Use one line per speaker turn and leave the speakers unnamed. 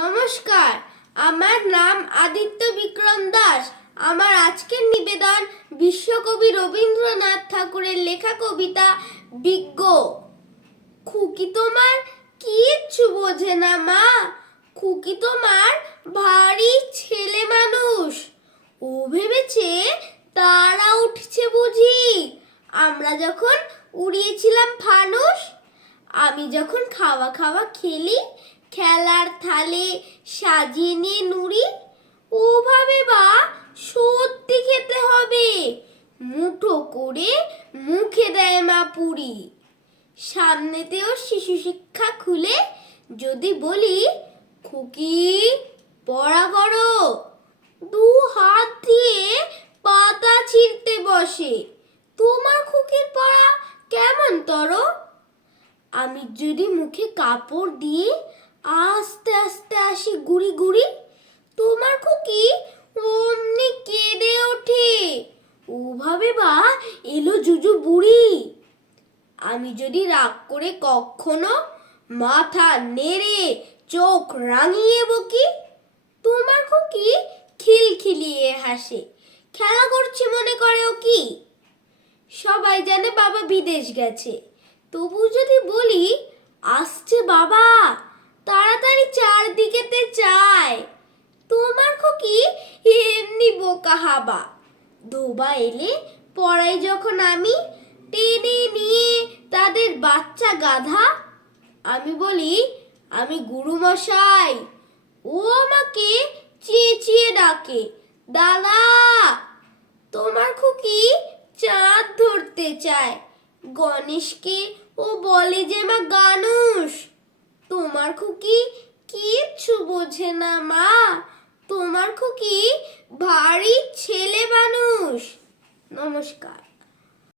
নমস্কার। আমার নাম আদিত্য বিক্রম দাস। আমার আজকের নিবেদন বিশ্বকবি রবীন্দ্রনাথ ঠাকুরের লেখা কবিতা বিজ্ঞ। খুকি তোমার কিচ্ছু বোঝে না, মা। খুকি তোমার ভারী ছেলে মানুষ। ও ভেবেছে তারা উঠছে বুঝি। আমরা যখন উড়িয়েছিলাম ফানুস আমি যখন খাওয়া খাওয়া খেলি খেলার থালে সাজিয়ে নুড়ি, ওভাবে বা সত্যি খেতে হবে। মুঠো করে মুখে দেয় মা পুরি। সামনেতেও শিশু শিক্ষা খুলে যদি বলি, খুকি, পড়া করো। দু হাত দিয়ে পাতা ছিঁড়তে বসে, তোমার খুকির পড়া কেমন তর? আমি যদি মুখে কাপড় দিয়ে আস্তে আস্তে আসি গুড়ি গুড়ি। তোমার খুকি অমনি কেঁদে ওঠে। ওভাবে বা এলো জুজু বুড়ি। আমি যদি রাগ করে কখনো মাথা নেড়ে চোখ রাঙিয়ে বকি, তোমার খুকি খিলখিলিয়ে হাসে। খেলা করছে মনে করে ও কি? সবাই জানে বাবা বিদেশ গেছে। তবু যদি বলি, আসছে বাবা তাড়াতাড়ি চারদিকেতে চায় তোমার খুকি এমনি বোকা হাবা ধোবা এলে পড়াই যখন আমি টেনে নিয়ে তাদের বাচ্চা গাধা, আমি বলি, আমি গুরু মশাই ও আমাকে চেঁচিয়ে ডাকে, দাদা, তোমার খুকি চাঁদ ধরতে চায়। গণেশকে ও বলে যে মা গানুষ তোমার খুকি কিচ্ছু বোঝে না মা তোমার খুকি ভারী ছেলে মানুষ। নমস্কার।